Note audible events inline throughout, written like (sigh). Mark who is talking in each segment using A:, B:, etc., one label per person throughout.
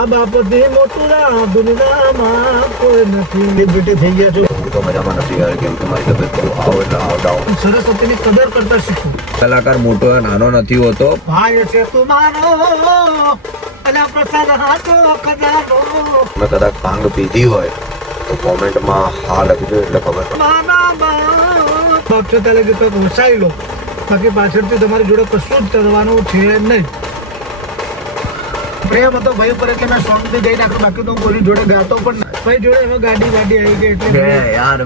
A: આ બાપથી મોટું દુનિયામાં કોઈ નથી. સેલિબ્રિટી થઈ ગયા છો?
B: તો મજામાં નથી યાર કેમ કે મારી તબિયત બહુ આવ એટલે આવ ડાઉન
A: સરસ્વતીની કદર કરતા શીખો.
B: કલાકાર મોટો નાનો નથી હોતો.
A: ભાઈ છે તુમારો અને પ્રસાદ હાથો ખજાનો.
B: મેં કદાચ ભાંગ પીધી હોય તો કોમેન્ટમાં હા લખજો એટલે ખબર પડે.
A: બાપ ત્યારે કે વસાઈ લો. બાકી પાછળથી તમારી જોડે કશું જ કરવાનું છે નહીં. પ્રેમ હતો ભાઈ ઉપર એટલે મેં સોંગ બી ગઈ નાખ્યું બાકી તો કોઈની જોડે ગાતો પણ ભાઈ જોડે હવે ગાડી ગાડી આવી ગઈ એટલે
B: યાર.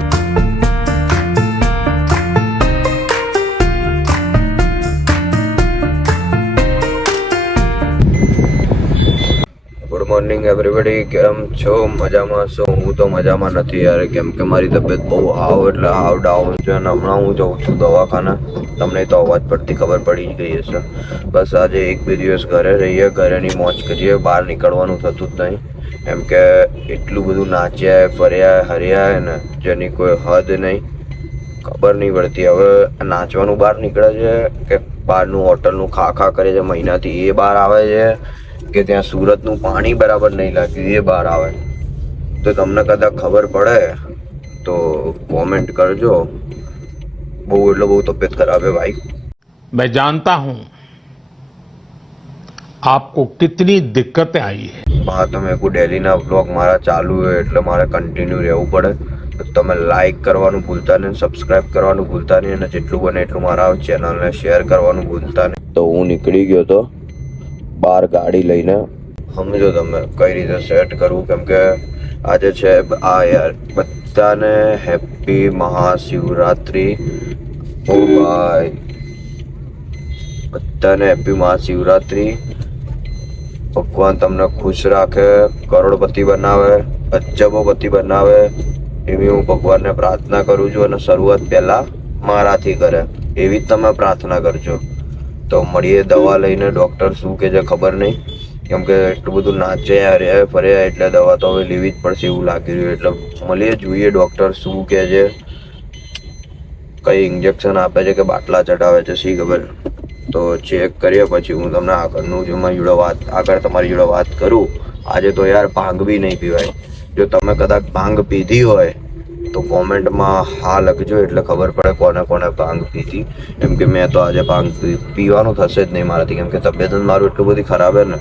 B: ગુડ મોર્નિંગ એવરીબડી કેમ છો? મજામાં છો? હું તો મજામાં નથી યાર. કેમ કે મારી તબિયત બહુ આવ એટલે આવ ડાઉન છે અને હમણાં હું જાઉં છું દવાખાના. તમને તો અવાજ પરથી ખબર પડી ગઈ હશે. બસ આજે એક બે દિવસ ઘરે રહીએ, ઘરેની મોજ કરીએ, બહાર નીકળવાનું થતું જ નહીં. એમ કે એટલું બધું નાચ્યા, ફર્યા, હર્યા ને, જેની કોઈ હદ નહીં. ખબર નહીં પડતી. હવે નાચવાનું બહાર નીકળે છે કે બહારનું હોટલનું ખા ખા કરે છે મહિનાથી? એ બહાર આવે છે કે ત્યાં સુરતનું પાણી બરાબર નહીં લાગ્યું? એ બહાર આવે. તો તમને કદાચ ખબર પડે તો કોમેન્ટ કરજો. બહુ એટલે બહુ તબિયત ખરાબ હે ભાઈ.
C: મેં જાણતા હું આપકો કિતની દિક્કત આવી હે
B: હા તો મેં ડેલીના બ્લોગ મારા ચાલુ હોય એટલે મારે કન્ટિન્યુ રહેવું પડે. તો તમે લાઈક કરવાનું ભૂલતા નહીં સબસ્ક્રાઇબ કરવાનું ભૂલતા નહીં અને જેટલું બને એટલું મારા ચેનલને શેર કરવાનું ભૂલતા નહીં. તો હું નીકળી ગયો તો બહાર ગાડી લઈને સમજો તમે કઈ રીતે સેટ કરવું કેમ કે આજે છે આ યાર. બધાને હેપી મહાશિવરાત્રિ. ઓ ભાઈ. બધાને હેપી મહાશિવરાત્રિ. ભગવાન તમને ખુશ રાખે, કરોડપતિ બનાવે, અજબોપતિ બનાવે એવી હું ભગવાનને પ્રાર્થના કરું છું અને શરૂઆત પહેલાં મારાથી કરે. એવી જ તમે પ્રાર્થના કરજો. તો મળીએ દવા લઈને ડૉક્ટર શું કે છે ખબર નહીં. કેમ કે એટલું બધું નાચે હર્યા ફર્યા એટલે દવા તો હવે લેવી જ પડશે એવું લાગી રહ્યું. એટલે મળીએ, જોઈએ ડૉક્ટર શું કહે છે. કઈ ઇન્જેક્શન આપે છે કે બાટલા ચડાવે છે, શી ખબર? તો ચેક કરીએ પછી હું તમને આગળનું જો મારી જોડે વાત, આગળ તમારી જોડે વાત કરું. આજે તો યાર ભાંગ બી નહીં પીવાય. જો તમે કદાચ ભાંગ પીધી હોય, તો કોમેન્ટમાં હા લખજો, એટલે ખબર પડે કોને કોને ભાંગ પીધી. કેમ કે મેં તો આજે ભાંગ પીવાનું થશે જ નહીં મારાથી. કેમ કે તબિયત મારું એટલું બધી ખરાબ હે ને.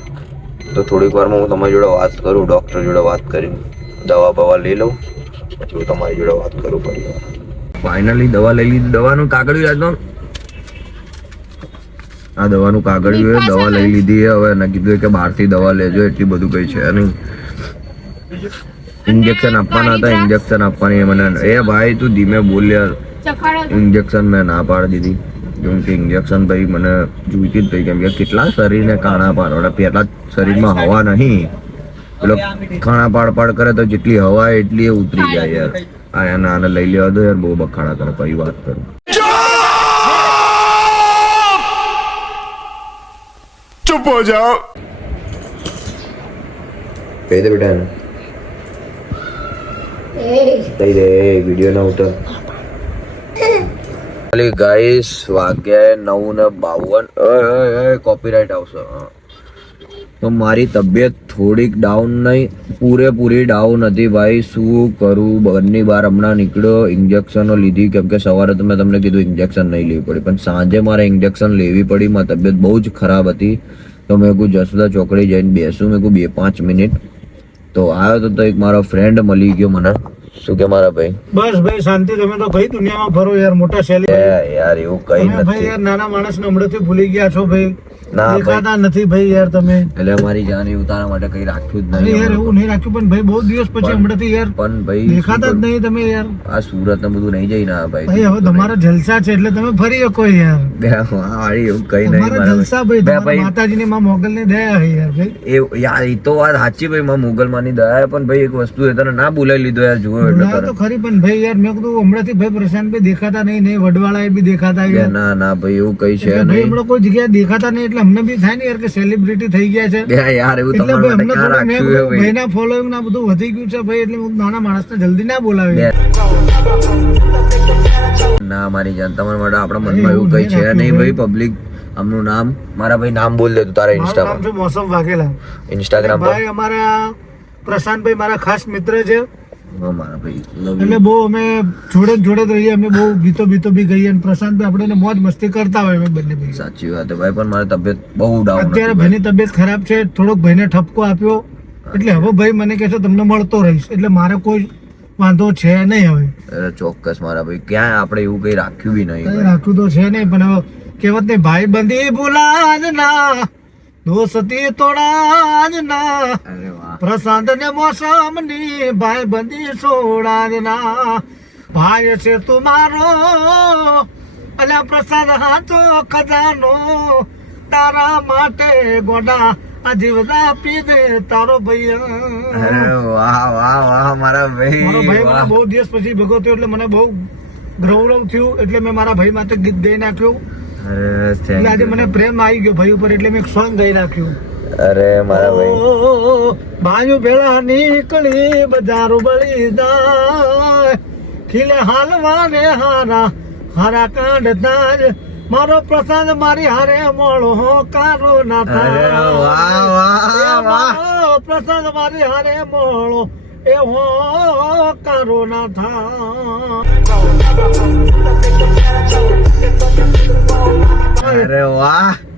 B: તો થોડીક વારમાં હું તમારી જોડે વાત કરું ડૉક્ટર જોડે વાત કરીને. દવા બવા લઈ લઉં પછી હું તમારી જોડે વાત કરું ફરી. ફાઇનલી દવા લઈ લીધી. દવાનું કાગળિયું આજનો આ દવાનું કાગળિયું એ દવા લઈ લીધી હવે એને કીધું કે બહારથી દવા લેજો એટલી બધું કંઈ છે નહીં. ઇન્જેક્શન આપવાના હતા ઇન્જેક્શન આપવાની મને એ ભાઈ તું ધીમે બોલ યાર. ઇન્જેક્શન મેં ના પાડી દીધી. જેમ ઇન્જેક્શન ભાઈ મને જોઈતી જ ભાઈ કેમ કે કેટલા શરીરને કાણા પાડ પહેલા શરીરમાં હવા નહીં. પેલો ખાણા પાડ પાડ કરે તો જેટલી હવા એટલી ઉતરી જાય યાર. આ એને આને લઈ લેવા દો યાર બહુ બખાડા કરે પછી વાત કરું.
D: ચૂપ હો જાઓ.
B: કહી દે બેટા એને. કહી દે વીડિયો ના ઉતર. ગાઈસ વાગ્યા નવ ને બાવન. કોપીરાઇટ આવશે. તો મારી તબિયત થોડીક ડાઉન નહીં, પૂરેપૂરી ડાઉન હતી ભાઈ. શું કરું? બહારની બહાર હમણાં નીકળ્યો ઇન્જેક્શનો લીધી. કેમ કે સવારે તો મેં તમને કીધું ઇન્જેક્શન નહીં લેવી પડી. પણ સાંજે મારે ઇન્જેક્શન લેવી પડી. મારી તબિયત બહુ જ ખરાબ હતી. તો મેં કહું જસુદા ચોકડી જઈને બેસું. મેં કહું બે પાંચ મિનિટ. તો આવ્યો તો એક મારો ફ્રેન્ડ મળી ગયો મને. શું કે મારા ભાઈ?
A: બસ ભાઈ શાંતિ. તમે તો ભાઈ દુનિયામાં ફરો યાર મોટા
B: એ યાર એવું કઈ
A: નથી ભાઈ યાર નાના માણસ ને હમણાંથી ભૂલી ગયા છો ભાઈ. દેખાતા નથી ભાઈ યાર તમે.
B: એટલે મારી જાન ઉતારા માટે કઈ રાખ્યું જ
A: નહીં યાર એવું નહીં રાખ્યું પણ ભાઈ બહુ દિવસ પછી હમણાંથી યાર
B: પણ ભાઈ
A: દેખાતા જ નહીં તમે યાર.
B: આ સુરત ને બધું નહીં જઈ ના ભાઈ.
A: ભાઈ હવે તમારા જલસા છે એટલે તમે ફરી શકો યાર.
B: બે વાળી એવું કઈ નહીં મારા
A: જલસા ભાઈ. તમારા માતાજીની માં મોગલની દયા યાર ભાઈ.
B: એ યાર એ તો વાત સાચી ભાઈ માં મુગલમાની દયા પણ ભાઈ એક વસ્તુ એ તને ના બોલાવી લીધો યાર જોયો એટલે
A: તો ખરી પણ ભાઈ યાર મેં કીધું હમણાંથી ભાઈ પ્રશાંતભાઈ દેખાતા નહીં નહીં વડવાળા બી દેખાતા યાર.
B: ના ના ભાઈ એવું કઈ છે નહીં.
A: હમણાં કોઈ જગ્યાએ દેખાતા નહીં એટલે અમને બી થાય ને યાર કે સેલિબ્રિટી થઈ ગયા છે.
B: યાર એવું તમારા
A: અમને થોડું
B: ભાઈ
A: ભાઈના ફોલોઈંગ ના બધું વધી ગયું છે ભાઈ એટલે હું નાના માણસને જલ્દી ના બોલાવી.
B: ના મારી જાન તમારા માટે આપણા મનમાં એવું કઈ છે નહીં
A: ભાઈ.
B: ભાઈ. પબ્લિક આમનું નામ મારા ભાઈ નામ બોલ દે તું તારા ઇન્સ્ટા
A: પર મોસમ વાઘેલા.
B: ઇન્સ્ટાગ્રામ પર.
A: ભાઈ અમારા પ્રશાંતભાઈ મારા ખાસ મિત્ર છે. એટલે બહુ અમે જોડે જોડે રહીએ અમે બહુ ગીતો બીતો બી ગઈએ અને પ્રશાંત ભાઈ આપણે મોજ મસ્તી કરતા હોય અમે બંને ભાઈ.
B: સાચી વાત છે. ભાઈ પણ મારી તબિયત બહુ ડાઉન
A: અત્યારે ભાઈની તબિયત ખરાબ છે થોડોક ભાઈને ઠપકો આપ્યો. એટલે હવે ભાઈ મને કહે છે તમને મળતો રહીશ. એટલે મારે કોઈ વાંધો છે નહીં હવે.
B: ચોક્કસ મારા ભાઈ ક્યાં આપણે એવું કઈ રાખ્યું બી નહીં
A: રાખ્યું તો છે નહીં પણ હવે કહેવત નહીં ભાઈ બંધી બોલા ના દોસ્તી તોડાજના પ્રસાદ ના મોસમની ભાઈ બંધી છોડાજના ભાઈ છે તુમારો અલ્યા પ્રસાદ હાચો ખજાનો. તારા માટે ગોડા આ જીવદા પી દે તારો ભૈયા.
B: અરે વાહ વાહ વાહ મારા ભાઈ
A: મારો ભાઈ મને બહુ દિવસ પછી ભેગો થયો એટલે મને બહુ ગૌરવ થયું એટલે મેં મારા ભાઈ માટે ગીત ગાઈ નાખ્યું.
B: અરે
A: આજે મને પ્રેમ આવી ગયો ભાઈ ઉપર એટલે મેં સોંગ ગાઈ નાખ્યું.
B: અરે મારા ભાઈ.
A: બાજુ ભેળા નીકળી બજારો બળી જાય. ખીલે હાલવા ને હારા હારા કાંડતા જ મારો પ્રસાદ મારી હારે મોળો કારો ના
B: થાય. વાહ, વાહ, વાહ.
A: પ્રસાદ મારી હારે મોળો એ હો કારો ના થા
B: અરે વાહ બે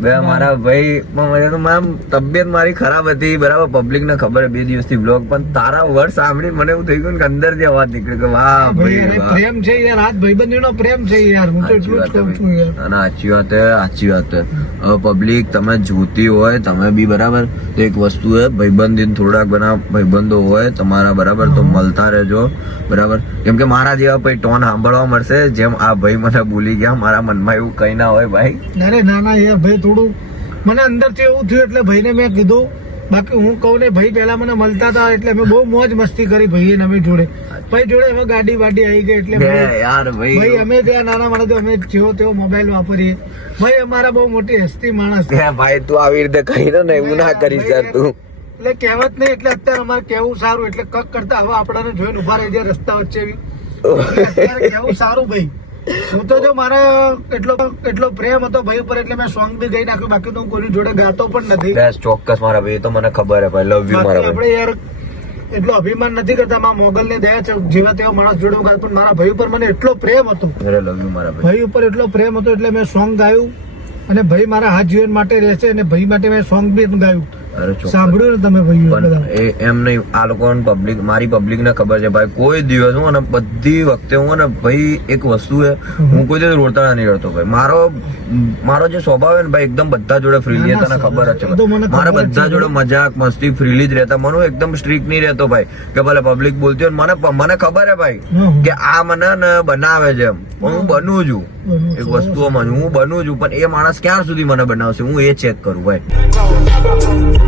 B: મારા ભાઈ પણ મને તો મામ તબિયત મારી ખરાબ હતી બરાબર પબ્લિક ને ખબર બે દિવસથી બ્લોગ પણ તારા વર્ડ સાંભળી મને એવું થઈ ગયું કે અંદરથી અવાજ નીકળ્યો કે વાહ
A: ભાઈ પ્રેમ છે યાર હાથ ભાઈબંધી નો પ્રેમ છે યાર હું તો એટલું જ કહું છું યાર.
B: અને સાચી વાત હે સાચી વાત હવે પબ્લિક તમે જોતી હોય તમે બી બરાબર તો એક વસ્તુ હે ભાઈબંધી થોડાક બના ભાઈબંધો હોય તમારા બરાબર તો મળતા રહેજો બરાબર. કેમ કે મારા જેવા ભાઈ ટોન સાંભળવા મળશે જેમ આ ભાઈ મને ભૂલી ગયા મારા મનમાં એવું કઈ ના હોય ભાઈ.
A: અરે ના ના યાર ભાઈ થોડું મને અંદરથી એવું થયું એટલે ભાઈને મેં કીધું બાકી હું કહું ને ભાઈ પહેલા મને મળતા હતા એટલે મેં બહુ મોજ મસ્તી કરી ભાઈ અમે જોડે. ભાઈ જોડે હવે ગાડી વાડી આવી ગઈ એટલે ભાઈ
B: યાર
A: ભાઈ. અમે ત્યાં નાના માણસ અમે જેવો તેવો મોબાઈલ વાપરીએ. ભાઈ અમારા બહુ મોટી હસ્તી માણસ.
B: ભાઈ તું આવી રીતે કહી ને એવું ના કરી તું.
A: એટલે કહેવત નહીં એટલે અત્યારે અમારે કેવું સારું એટલે કક કરતા હવે આપણાને જોઈને ઊભા રહી જાય રસ્તા વચ્ચે બી. કેવું સારું ભાઈ. હું તો જો મારા એટલો એટલો પ્રેમ હતો ભાઈ ઉપર એટલે મેં સોંગ બી ગાઈ નાખ્યું. બાકી તો હું કોઈની જોડે ગાતો પણ નથી.
B: બસ ચોક્કસ મારા ભાઈ તો મને ખબર હે ભાઈ. લવ યુ મારા ભાઈ.
A: આપણે યાર એટલો અભિમાન નથી કરતા. મારા મોગલ ને દયા છે જેવા તેવા માણસ જોડે હું ગાતો પણ મારા ભાઈ ઉપર મને એટલો પ્રેમ હતો.
B: અરે લવ યુ મારા ભાઈ.
A: ભાઈ ઉપર એટલો પ્રેમ હતો એટલે મેં સોંગ ગાયું અને ભાઈ મારા હાથ જીવન માટે રહેશે અને ભાઈ માટે મેં સોંગ બી ગાયું. સાંભળ્યું ને તમે
B: એમ નહીં આ લોકો પબ્લિક મારી પબ્લિક ને ખબર છે ભાઈ કોઈ દિવસ હું અને બધી વખતે હું ને ભાઈ એક વસ્તુ છે હું કોઈ દિવસ રોડતા નહીં રહેતો ભાઈ. મારો મારો જે સ્વભાવ છે ને ભાઈ એકદમ બધા જોડે ફ્રીલી તને ખબર જ છે મારા બધા જોડે મજાક મસ્તી ફ્રીલી જ રહેતા. મને એકદમ સ્ટ્રીક નહીં રહેતો ભાઈ કે ભલે પબ્લિક બોલતી હોય મને મને ખબર છે ભાઈ કે આ મને ને બનાવે છે એમ. પણ હું બનું છું. એક. વસ્તુઓમાં હું બનું છું પણ એ માણસ ક્યાં સુધી મને બનાવશે? હું એ ચેક કરું ભાઈ.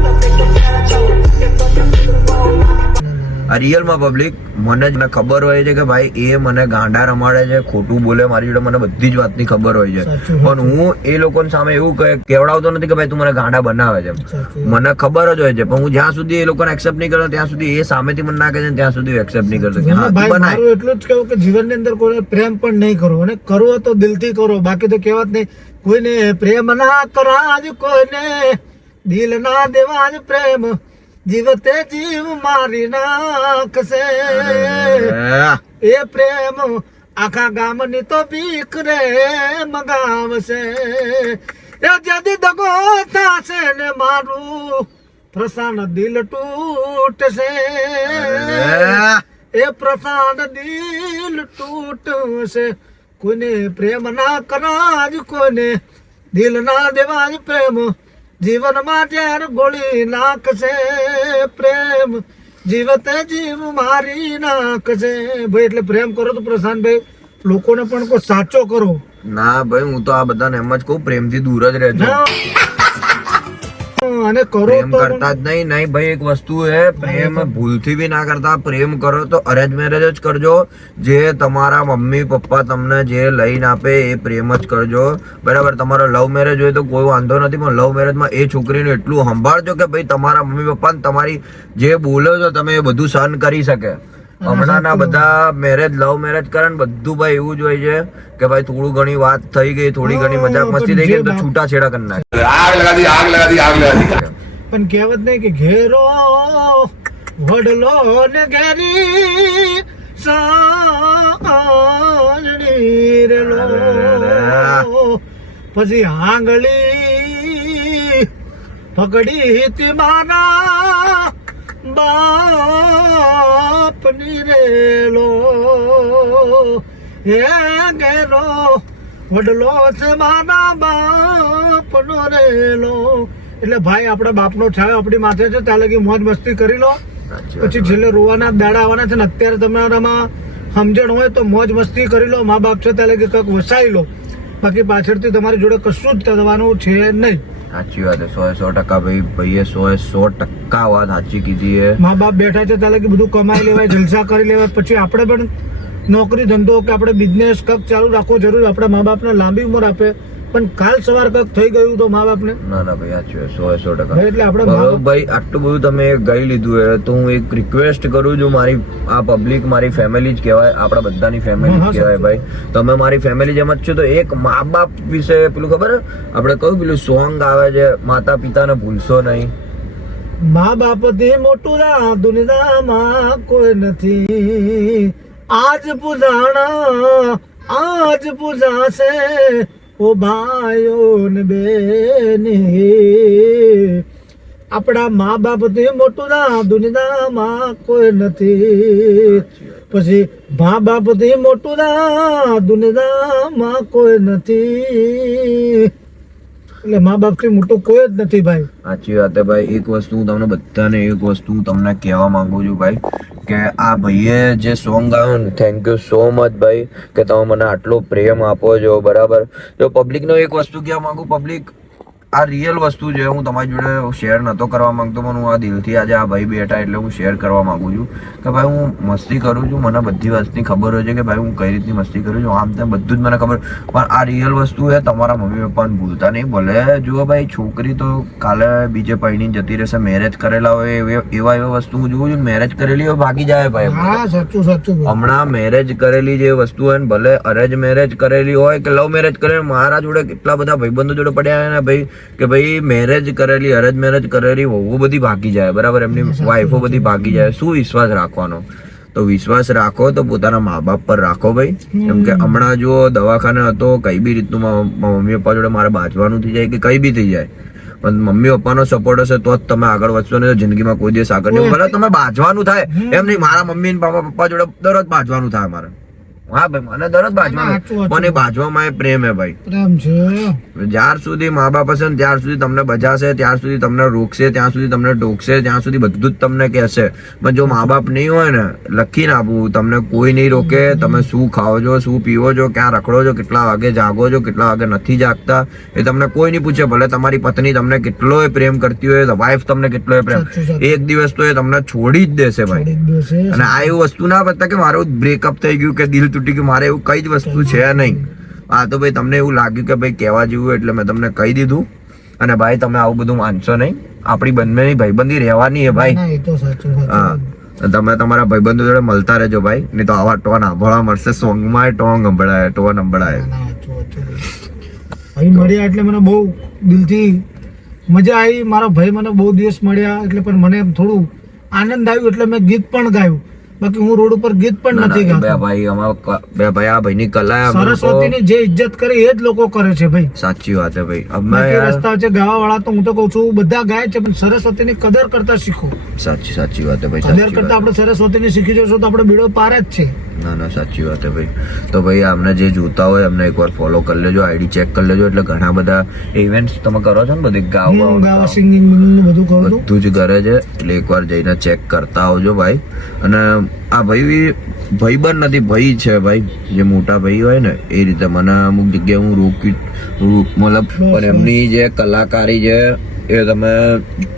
B: આ રિયલમાં પબ્લિક મને જ ખબર હોય છે કે ભાઈ એ મને ગાંડા રમાડે છે ખોટું બોલે મારી જોડે મને બધી જ વાતની ખબર હોય છે. પણ હું એ લોકોની સામે એવું કહે કેવડાવતો નથી કે ભાઈ તું મને ગાંડા બનાવે છે. મને ખબર જ હોય છે પણ હું જ્યાં સુધી એ લોકોને એક્સેપ્ટ નહીં કરતો ત્યાં સુધી એ સામેથી મને ના કહે છે ત્યાં સુધી એક્સેપ્ટ નહીં કરતો
A: એટલું જ કેવું કે જીવનની અંદર કોઈ પ્રેમ પણ નહીં કરો અને કરવો તો દિલથી કરો બાકી તો કહેવત નહીં કોઈને પ્રેમ ના કરાજ કોઈને દિલ ના દેવાજ પ્રેમ જીવતે જીવ મારી નાખશે. એ પ્રેમ આખા ગામની તો બીક રે મગાવશે. એ જદી દગો થશે ને મારું પ્રસાન દિલ તૂટશે. એ પ્રસાન દિલ તૂટશે. કોને પ્રેમ ના કરાજ કોને દિલ ના દેવાજ પ્રેમ જીવનમાં જ્યારે ગોળી નાખશે પ્રેમ જીવતે જીવ મારી નાખશે. ભાઈ એટલે પ્રેમ કરો તો પ્રશાંતભાઈ લોકોને પણ કોઈ સાચો કરો.
B: ના ભાઈ હું તો આ બધાને એમ જ કહું પ્રેમથી દૂર જ રહેજો.
A: અને કરો
B: પ્રેમ કરતા જ નહીં નહીં ભાઈ એક વસ્તુ છે પ્રેમ ભૂલથી બી ના કરતા પ્રેમ કરો તો અરેન્જ મેરેજ જ કરજો. જે તમારા મમ્મી પપ્પા તમને જે લઈને આપે એ પ્રેમ જ કરજો. બરાબર તમારો લવ મેરેજ હોય તો કોઈ વાંધો નથી પણ લવ મેરેજમાં એ છોકરીને એટલું સંભાળજો કે ભાઈ તમારા મમ્મી પપ્પા તમારી જે બોલો છો તમે એ બધું સહન કરી શકે. હમણાંના બધા મેરેજ લવ મેરેજ કરે ને બધું ભાઈ એવું જ હોય છે કે ભાઈ થોડું ઘણી વાત થઈ ગઈ થોડી ઘણી મજાક મસ્તી થઈ ગઈ તો છૂટા છેડા કરી નાખે.
D: આગ લગાડી આગ લગાડી આગ લગાડી
A: પણ કહેવત નહીં કે ઘેરો વડલો ને ઘેરી સાંજણી પછી આંગળી પકડી હતી માના બાપની રેલો. હે ગેલો વડલો છે મારા બાપનો રેલો. એટલે ભાઈ આપણા બાપનો છાયો આપણી માથે છે ત્યાં લગી મોજ મસ્તી કરી લો. પછી છેલ્લે રોવાના દાડા આવવાના છે ને અત્યારે તમારામાં સમજણ હોય તો મોજ મસ્તી કરી લો. મા બાપ છે ત્યાં લગી કંઈક વસાઈ લો. બાકી પાછળથી તમારી જોડે કશું જ થવાનું છે નહીં.
B: સાચી વાત સો સો ટકા ભાઈ. ભાઈએ સો સો ટકા વાત સાચી કીધી છે.
A: મા બાપ બેઠા છે તાલે કે બધું કમાઈ લેવાય, જલસા કરી લેવાય, પછી આપણે પણ નોકરી ધંધો કે આપણે બિઝનેસ કક ચાલુ રાખવો જરૂર, આપણા મા બાપને લાંબી ઉંમર આપે. પણ કાલ સવાર કંઈક થઈ ગયું તો મા બાપને?
B: ના ના ભાઈ સાચું સો સો ટકા.
A: એટલે આપણે
B: ભાઈ આટલું બધું તમે ગઈ લીધું હે તો હું એક રિક્વેસ્ટ કરું છું મારી આ પબ્લિક મારી ફેમિલી જ કહેવાય આપણા બધાની ફેમિલી જ કહેવાય ભાઈ. તમે મારી ફેમિલી જેમ જ છો તો એક મા બાપ વિશે પેલું ખબર આપણે કયું પેલું સોંગ આવે છે માતા પિતાને ભૂલશો નહીં.
A: મા બાપ બાપથી મોટું રા દુનિયામાં કોઈ નથી. આજ પૂજાણા આજ પૂજાશે ઓ ભાઈઓ ને બેની. આપણા મા બાપથી મોટું ના દુનિયામાં કોઈ નથી. પછી મા બાપથી મોટું ના દુનિયામાં કોઈ નથી. એટલે મા બાપથી મોટો કોઈ જ નથી ભાઈ.
B: સાચી વાત છે ભાઈ. એક વસ્તુ હું તમને બધાને એક વસ્તુ તમને કહેવા માંગુ છું ભાઈ, કે આ ભાઈએ જે સોંગ ગાયો ને થેન્ક યુ સો મચ ભાઈ, કે તમે મને આટલો પ્રેમ આપો છો, બરાબર? જો પબ્લિકનો એક વસ્તુ કહેવા માંગુ પબ્લિક આ રિયલ વસ્તુ છે હું તમારી જોડે શેર નતો કરવા માંગતો પણ હું આ દિલથી આજે આ ભાઈ બેઠા એટલે હું શેર કરવા માંગુ છું કે ભાઈ હું મસ્તી કરું છું. મને બધી વસ્તુની ખબર હોય છે કે ભાઈ હું કઈ રીતની મસ્તી કરું છું. આમ તેમ બધું જ મને ખબર પણ આ રિયલ વસ્તુ છે તમારા મમ્મી પપ્પાને ભૂલતા નહીં. ભલે જુઓ ભાઈ છોકરી તો કાલે બીજે પૈણી જતી રહેશે મેરેજ કરેલા હોય એવા એવા વસ્તુ હું જોઉં છું મેરેજ કરેલી હોય ભાગી જાય ભાઈ
A: સાચું સાચું
B: હમણાં મેરેજ કરેલી જે વસ્તુ હોય ને ભલે અરેન્જ મેરેજ કરેલી હોય કે લવ મેરેજ કરેલી મારા જોડે કેટલા બધા ભાઈબંધો જોડે પડ્યા ને ભાઈ. કે ભાઈ મેરેજ કરેલી અરેજ મેરેજ કરેલી વહુઓ બધી ભાગી જાય બરાબર? એમની વાઈફો બધી ભાગી જાય. શું વિશ્વાસ રાખવાનો? તો વિશ્વાસ રાખો તો પોતાના મા બાપ પર રાખો ભાઈ. કેમ કે હમણાં જો દવાખાને હતો કઈ બી રીતનું મમ્મી પપ્પા જોડે મારે બાંચવાનું થઈ જાય કે કઈ બી થઈ જાય. પણ મમ્મી પપ્પાનો સપોર્ટ હશે તો જ તમે આગળ વધશો ને જિંદગીમાં કોઈ દિવસ આગળ નહીં ભલે તમે બાંચવાનું થાય એમ નહીં મારા મમ્મી ને પાપા પપ્પા જોડે દરરોજ બાંચવાનું થાય મારે હા ભાઈ મને દરરોજ
A: બાજવા
B: મને બાજવામાં એ પ્રેમ હે ભાઈ.
A: પ્રેમ છે.
B: જ્યાર સુધી મા બાપ હશે ને ત્યાર સુધી તમને બજાશે ત્યાર સુધી તમને રોકશે ત્યાં સુધી તમને ટોકશે ત્યાં સુધી બધું જ તમને કહેશે. પણ જો મા બાપ નહીં હોય ને લખીને આપવું તમને કોઈ નહીં રોકે તમે શું ખાઓ છો શું પીવો છો ક્યાં રખડો છો કેટલા વાગે જાગો છો કેટલા વાગે નથી જાગતા એ તમને કોઈ નહીં પૂછે ભલે તમારી પત્ની તમને કેટલોય પ્રેમ કરતી હોય વાઈફ તમને કેટલોય પ્રેમ. એક દિવસ તો એ તમને છોડી જ દેશે ભાઈ. અને આ એવું વસ્તુ ના બતા કે મારું બ્રેકઅપ થઈ ગયું કે દિલ તૂટી કે મારે એવું કઈ જ વસ્તુ છે નહીં. હા તો ભાઈ તમને એવું લાગ્યું કે ભાઈ કહેવા જેવું એટલે મેં તમને કહી દીધું. અને ભાઈ તમે આવું બધું માનશો નહીં. આપણી બંનેની ભાઈબંધી રહેવાની હે ભાઈ. હા. તમે તમારા ભાઈબંધો જોડે મળતા રહેજો ભાઈ. નહીં તો આવા ટોન આંભળવા મળશે સોંગમાં ટોન સંભળાય ટોન સંભળાય.
A: અહીં મળ્યા એટલે મને બહુ દિલથી મજા આવી. મારા ભાઈ મને બહુ દિવસ મળ્યા એટલે પણ મને થોડું આનંદ આવ્યો એટલે મેં ગીત પણ ગાયું. બાકી હું રોડ ઉપર ગીત પણ નથી
B: ગાતો. બે ભાઈ અમારો બે ભાઈ આ ભાઈની કલા
A: સરસ્વતીની જે ઇજ્જત કરે એ જ લોકો કરે છે ભાઈ.
B: સાચી વાત છે ભાઈ. અમે
A: રસ્તા છે ગાવા વાળા તો હું તો કહું છું બધા ગાય છે પણ સરસ્વતીની કદર કરતા શીખો.
B: સાચી સાચી વાત છે ભાઈ
A: કદર કરતા આપણે સરસ્વતીની શીખી જશો તો આપણે બીડો પાર જ છે.
B: ના ના સાચી વાત છે ભાઈ. તો ભાઈ અમને જે જોતા હોય એમને એકવાર ફોલો કરી લેજો આઈડી ચેક કરી લેજો એટલે ઘણા બધા ઇવેન્ટ્સ તમે કરો છો ને બધી ગાવ
A: સિંગિંગ બધું કરો છું.
B: બધું જ કરે છે એટલે એકવાર જઈને ચેક કરતા આવજો ભાઈ. અને આ ભાઈ ભાઈબંધ નથી, ભાઈ છે ભાઈ. જે મોટા ભાઈ હોય ને, એ રીતે મને અમુક જગ્યાએ હું રોકી મતલબ એમની જે કલાકારી છે, એ તમે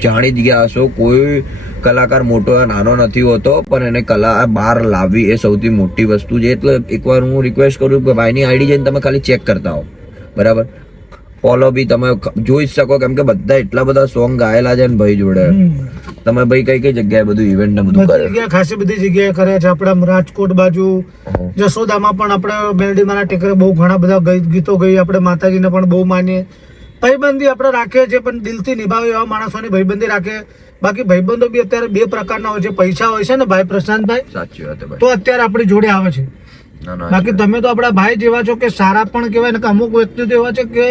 B: જાણી જ ગયા હશો. કોઈ કલાકાર મોટો નાનો નથી હોતો, પણ એને કલા બહાર લાવવી એ સૌથી મોટી વસ્તુ છે. એટલે એકવાર હું રિક્વેસ્ટ કરું કે ભાઈની આઈડી જઈને તમે ખાલી ચેક કરતા હો બરાબર? ફોલો બી તમે જોઈ શકો, કેમ કે બધા એટલા બધા સોંગ ગાયેલા છે ને ભાઈ જોડે. તમે ભાઈ કઈ કઈ જગ્યાએ બધું ઇવેન્ટ ને બધું
A: બધી જગ્યાએ ખાસી બધી જગ્યાએ કરે છે. આપણા રાજકોટ બાજુ જસોદામાં પણ આપણે મેલડીમાના ટેકરે બહુ ઘણા બધા ગીતો ગઈ. આપણે માતાજીને પણ બહુ માનીએ. ભાઈબંધી આપણે રાખીએ છીએ પણ દિલથી નિભાવે એવા માણસોની ભાઈબંધી રાખે. બાકી ભાઈબંધો બી અત્યારે બે પ્રકારના હોય છે. પૈસા હોય છે ને ભાઈ પ્રશાંતભાઈ?
B: સાચી વાત ભાઈ.
A: તો અત્યારે આપણી જોડે આવે છે. બાકી તમે તો આપણા ભાઈ જેવા છો કે સારા પણ કહેવાય ને કે અમુક વ્યક્તિ તો એવા છે કે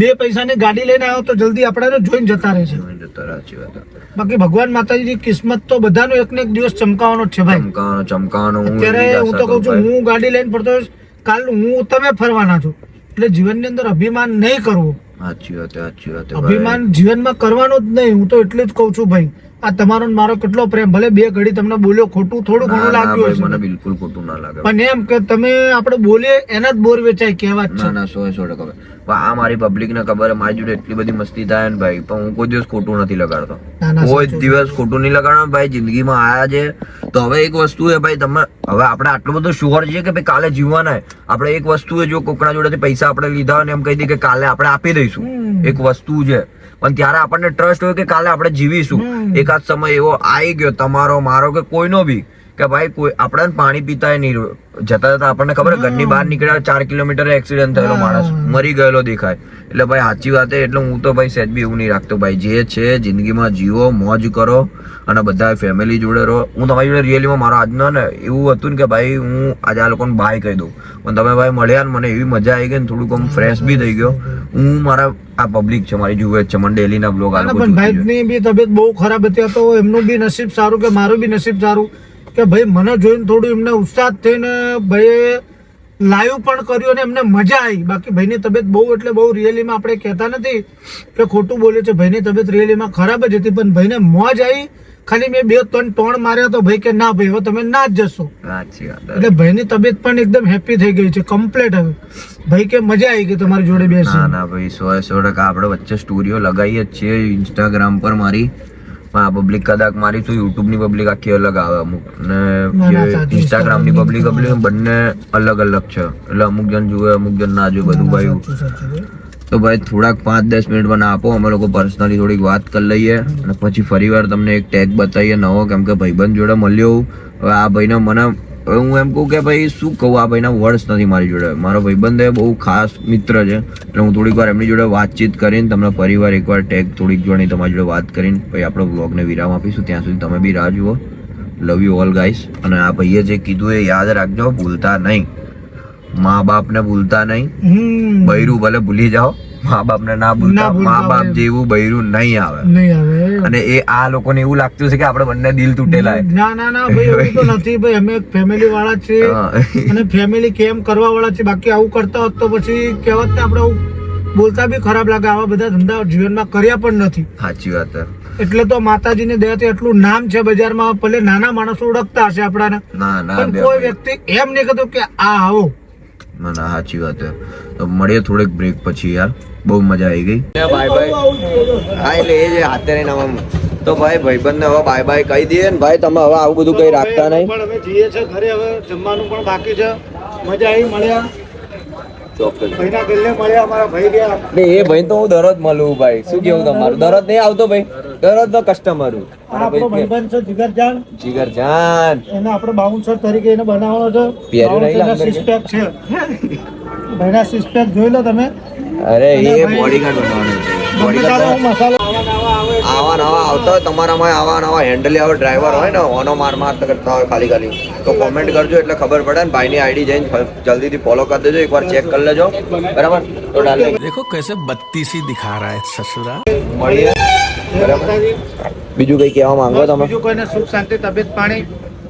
A: બે પૈસાની ગાડી લઈને આવ્યો તો જલ્દી આપણે જોઈને જતા રહે છે.
B: સાચી સાચી વાત છે.
A: બાકી ભગવાન માતાજીની કિસ્મત તો બધાનો એક ને એક દિવસ ચમકાવવાનો જ છે ભાઈ.
B: ચમકાવાનો ચમકાવાનો હું
A: અત્યારે હું તો કહું છું હું ગાડી લઈને ફરતો હોઈશ, કાલ હું તમે ફરવાના છો. એટલે જીવનની અંદર અભિમાન નહીં કરવું.
B: સાચી વાત સાચી વાત
A: અભિમાન જીવનમાં કરવાનું જ નહીં હું તો એટલું જ કહું છું ભાઈ. આ તમારો મારો કેટલો પ્રેમ ભલે બે ઘડી તમને બોલ્યો ખોટું થોડું ઘણું લાગ્યું
B: હશે. મને બિલકુલ ખોટું ના લાગે.
A: પણ એમ કે તમે આપણે બોલીએ એના જ બોર વેચાય કહેવા છે.
B: ના સો સો ટકા આ મારી પબ્લિક ને ખબર મારી જોડે એટલી બધી મસ્તી થાય ને ભાઈ પણ હું કોઈ દિવસ ખોટું નથી લગાડતો. કોઈ દિવસ ખોટું નહીં લગાડવાનું ભાઈ જિંદગીમાં આયા છે. તો હવે એક વસ્તુ એ ભાઈ તમે હવે આપણે આટલો બધો શ્યોર છે કે ભાઈ કાલે જીવવાના આપણે એક વસ્તુ એ જો કોકના જોડેથી પૈસા આપણે લીધા હોય ને એમ કહી દઈએ કે કાલે આપણે આપી દઈશું. એક વસ્તુ છે. પણ ત્યારે આપણને ટ્રસ્ટ હોય કે કાલે આપણે જીવીશું. એકાદ સમય એવો આવી ગયો તમારો મારો કે કોઈનો બી. કે ભાઈ કોઈ આપણે પાણી પીતા નહીં. જતા જતા આપણને ખબર ઘરની બહાર નીકળ્યા ચાર કિલોમીટર એક્સિડન્ટ થયેલો માણસ. મરી ગયેલો દેખાય. એટલે ભાઈ સાચી વાત એટલે હું તો ભાઈ સહેજ બી એવું નહીં રાખતો. ભાઈ જે છે જિંદગીમાં જીવો મોજ કરો અને બધા ફેમિલી જોડે રહો. હું તમારી જોડે રિયલીમાં મારો આજનો ને એવું હતું ને કે ભાઈ હું આજે આ લોકોને બાય કહી દઉં. પણ તમે ભાઈ મળ્યા ને મને એવી મજા આવી ગઈ ને થોડુંક આમ ફ્રેશ બી થઈ ગયો. હું મારા આ પબ્લિક છે મારી જુએ છે મને ડેલીના બ્લોગ આ લોકો
A: પણ ભાઈની બી તબિયત બહુ ખરાબ હતી તો એમનું બી નસીબ સારું કે મારું બી નસીબ સારું. કે ભાઈ મને જોઈને થોડું એમને ઉત્સાહ થઈને ભાઈએ લાઈવ પણ કર્યું અને એમને મજા આવી બાકી ભાઈની તબિયત બહુ એટલે બહુ રિયલીમાં આપણે કહેતા નથી કે ખોટું બોલે છે ભાઈની તબિયત રિયલીમાં ખરાબ જ હતી પણ ભાઈને મોજ આવી ખાલી મેં બે ત્રણ ટોણ માર્યા તો ભાઈ કે ના ભાઈ હવે તમે ના જ જશો. એટલે ભાઈની તબિયત પણ એકદમ હેપી થઈ ગઈ છે કમ્પ્લીટ હવે. ભાઈ કે મજા આવી ગઈ તમારી જોડે
B: ના
A: બેસી
B: ના ભાઈ સો સો ટકા આપણે વચ્ચે સ્ટોરીઓ લગાવીએ જ છીએ ઇન્સ્ટાગ્રામ પર મારી. પણ આ પબ્લિક કદાચ મારી શું યુટ્યુબની પબ્લિક આખી અલગ આવે અમુક.
A: ના,
B: ને
A: ના, સાચું.
B: ઇન્સ્ટાગ્રામની પબ્લિક પબ્લિક બંને અલગ અલગ છે. એટલે અમુક જણ જુએ અમુક જણ ના જુએ બધું ભાઈ. તો ભાઈ થોડાક પાંચ દસ મિનિટ મને આપો અમે લોકો પર્સનલી થોડીક વાત કરી લઈએ. અને પછી ફરીવાર તમને એક ટેગ બતાવીએ નવો કેમ કે ભાઈબંધ જોડે મળ્યો. હવે આ ભાઈને મને હવે હું એમ કહું કે ભાઈ શું કહું? આ ભાઈના વર્ડ્સ નથી મારી જોડે. મારો ભાઈબંધ એ બહુ ખાસ મિત્ર છે. એટલે હું થોડીક વાર એમની જોડે વાતચીત કરીને તમને ફરીવાર એકવાર ટેગ થોડીક જોડે તમારી જોડે વાત કરીને પછી આપણો બ્લોગને વિરામ આપીશું. ત્યાં સુધી તમે બી રાહ જુઓ. લવ યુ ઓલ ગાઈસ અને આ ભાઈએ જે કીધું એ યાદ રાખજો ભૂલતા નહીં. મા બાપને ભૂલતા નહીં. બૈરું ભલે ભૂલી જાઓ. મા બાપ ને ના ભૂલતા મા બાપ જેવું બૈરું નહીં આવે.
A: નહીં આવે
B: અને એ આ લોકોને એવું લાગતું છે કે આપણે બંને દિલ તૂટેલા
A: ના ના ના ભાઈ એવું તો નથી ભાઈ અમે ફેમિલી વાળા છે (laughs) અને ફેમિલી કેમ કરવા વાળા છે બાકી આવું કરતા હોત તો પછી કહેવત ને આપણે બોલતા બી ખરાબ લાગે. આવા બધા ધંધા જીવનમાં કર્યા પણ નથી.
B: સાચી વાત.
A: એટલે તો માતાજીની દયાથી એટલું નામ છે બજારમાં ભલે નાના માણસો ઓળખતા હશે આપણાને. પણ કોઈ વ્યક્તિ એમ નહીં કહેતો કે આ આવો.
B: ના ના સાચી વાત છે. તો મળીએ થોડીક બ્રેક પછી યાર. બહુ મજા આવી ગઈ. બાય બાય હા એટલે એ જે હાથે રહીને આમ. તો ભાઈ ભાઈબંધ ને હવે બાય બાય કહી દઈએ ને ભાઈ તમે હવે આવું બધું કઈ રાખતા નહીં.
A: પણ અમે જઈએ છે ઘરે હવે જમવાનું પણ બાકી છે. મજા આવી મળ્યા.
B: એ ભાઈ તો હું દરરોજ મળું ભાઈ. શું કેવું તમારું? દરરોજ નહીં આવતો ભાઈ? દરરોજ નો કસ્ટમર હું.
A: બાઉન્સર તરીકે એને બનાવવાનો છે. જોઈ લો તમે.
B: અરે એ
A: આવા નવા
B: આવતા તમારામાં આવા નવા હેન્ડલી આવો ડ્રાઈવર હોય ને ઓનો માર માર કરતા હોય ખાલી ખાલી. તો કોમેન્ટ કરજો એટલે ખબર પડે ને ભાઈની આઈડી જઈને જલ્દીથી ફોલો કરી દેજો એકવાર ચેક કરી લેજો. બરાબર? તો
E: કેસે બત્તીસી દિખા રહા
B: મળીએ. બરાબર? બીજું કઈ કહેવા માંગો તમે?
A: બીજું કોઈને સુખ શાંતિ તબિયત પાણી.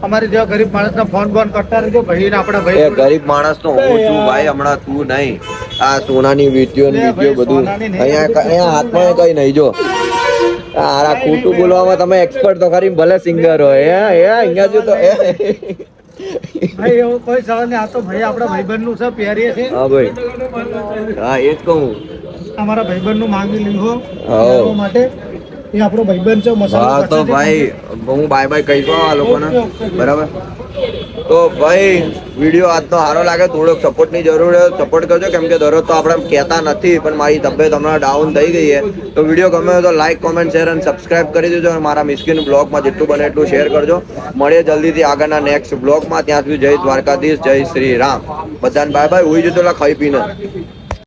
A: અમારી જેવા ગરીબ માણસને ફોન બોન કરતા રહેજો ભાઈ ને આપણા
B: એ
A: ભાઈ
B: ગરીબ માણસ તો હું છું ભાઈ હમણાં તું નહીં. આ સોનાની વીડિયો ને વીડિયો બધું. અહીંયા અહીંયા હાથમાં કઈ નહીં જો. આ ખોટું બોલવામાં તમે એક્સપર્ટ તો ખરી ભલે સિંગર હોય. હે હે અહીંયા જો તો
A: ભાઈ એવું કોઈ સવાલ નહીં. આ તો ભાઈ આપણા ભાઈબંધનું છે પહેરીએ છે
B: હા ભાઈ. હા એ જ કહું.
A: અમારા ભાઈબંધનું માંગી લીધો માટે. એ આપણો ભાઈબંધ છે મસાલો
B: હા તો ભાઈ હું બાય બાય કહી દઉં આ લોકોને. બરાબર? તો ભાઈ વીડિયો આજનો સારો લાગે થોડોક સપોર્ટની જરૂર છે. સપોર્ટ કરજો કેમ કે દરરોજ તો આપણે કહેતા નથી પણ મારી તબિયત હમણાં ડાઉન થઈ ગઈ છે. તો વીડિયો ગમે તો લાઈક કોમેન્ટ શેર અને સબસ્ક્રાઇબ કરી દેજો અને મારા મિસ્કિન બ્લોગમાં જેટલું બને એટલું શેર કરજો. મળીએ જલ્દીથી આગળના નેક્સ્ટ બ્લોગમાં. ત્યાં સુધી જય દ્વારકાધીશ જય શ્રી રામ. બધાને બાય બાય ઉઈ જતો ખાઈ પીને.